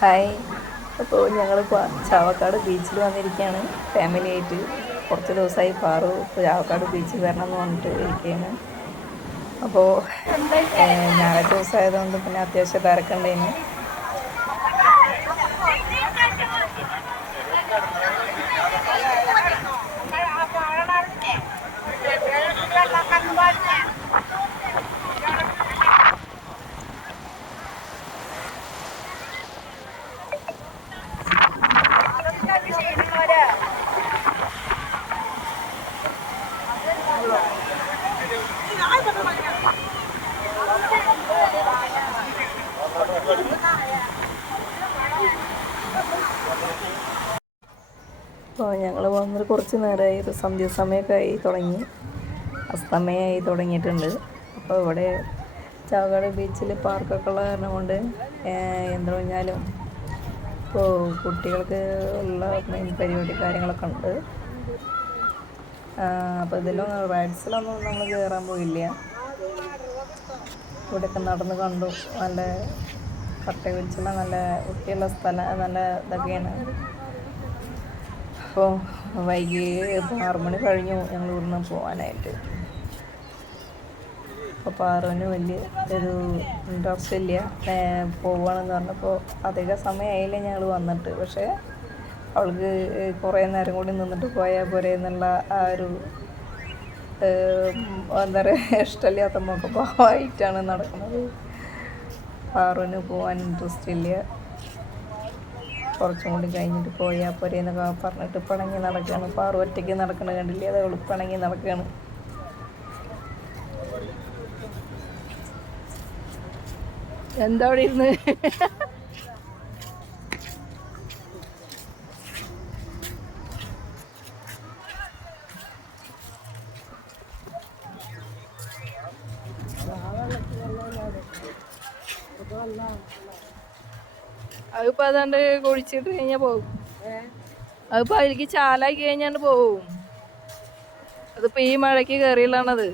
Hi. അപ്പോൾ ഞങ്ങൾ ചാവക്കാട് ബീച്ചിൽ വന്നിരിക്കുകയാണ് ഫാമിലി ആയിട്ട്. കുറച്ച് ദിവസമായി പാറു ചാവക്കാട് ബീച്ചിൽ വരണം എന്ന് പറഞ്ഞിട്ട് ഇരിക്കുകയാണ്. അപ്പോൾ ഞായറാഴ്ച ദിവസമായതുകൊണ്ട് പിന്നെ അത്യാവശ്യം തിരക്കുണ്ടായിരുന്നു. അപ്പോൾ ഞങ്ങൾ വന്നിട്ട് കുറച്ച് നേരമായി. ഇത് സന്ധ്യാസമയമൊക്കെ ആയി തുടങ്ങി, അസ്തമയമായി തുടങ്ങിയിട്ടുണ്ട്. അപ്പോൾ ഇവിടെ ചാവക്കാട് ബീച്ചിൽ പാർക്കൊക്കെ ഉള്ള കാരണം കൊണ്ട് എന്ത് പറഞ്ഞാലും ഇപ്പോൾ കുട്ടികൾക്ക് ഉള്ള മെയിൻ പരിപാടി കാര്യങ്ങളൊക്കെ ഉണ്ട്. അപ്പോൾ ഇതിലും റൈഡ്സിലൊന്നും നമ്മൾ കയറാൻ പോയില്ല. ഇവിടെയൊക്കെ നടന്ന് കണ്ടു. നല്ല കട്ട വിരിച്ചുള്ള നല്ല വൃത്തിയുള്ള സ്ഥലം, നല്ല ഇതൊക്കെയാണ്. അപ്പോൾ വൈകി 6 മണി കഴിഞ്ഞു ഞങ്ങൾ ഇവിടുന്ന് പോകാനായിട്ട്. അപ്പോൾ പാറുവിന് വലിയ ഒരു ഇൻട്രസ്റ്റ് ഇല്ല പോവുകയാണെന്ന് പറഞ്ഞപ്പോൾ. അധിക സമയമായില്ലേ ഞങ്ങൾ വന്നിട്ട്. പക്ഷേ അവൾക്ക് കുറേ നേരം കൂടി നിന്നിട്ട് പോയാൽ പോരെ എന്നുള്ള ആ ഒരു എന്താ പറയുക ഇഷ്ടമില്ലാത്ത മുഖഭാവമായിട്ടാണ് നടക്കുന്നത്. പാറുവിന് പോകാൻ ഇൻട്രസ്റ്റ് ഇല്ല. കുറച്ചും കൂടി കഴിഞ്ഞിട്ട് പോയാൽ പോരെ എന്നൊക്കെ പറഞ്ഞിട്ട് പിണങ്ങി നടക്കുകയാണ്. പാറു ഒറ്റയ്ക്ക് നടക്കണ കണ്ടില്ലേ, അത് അവൾ പിണങ്ങി നടക്കുകയാണ്. എന്താ അവിടെ ഇരുന്ന് അതിപ്പോൾ അതാണ്ട് കുഴിച്ചിട്ട് കഴിഞ്ഞാൽ പോകും. അതിപ്പോൾ അതിലേക്ക് ചാലാക്കി കഴിഞ്ഞാണ്ട് പോവും. അതിപ്പോൾ ഈ മഴയ്ക്ക് കയറിയുള്ളതാണത്.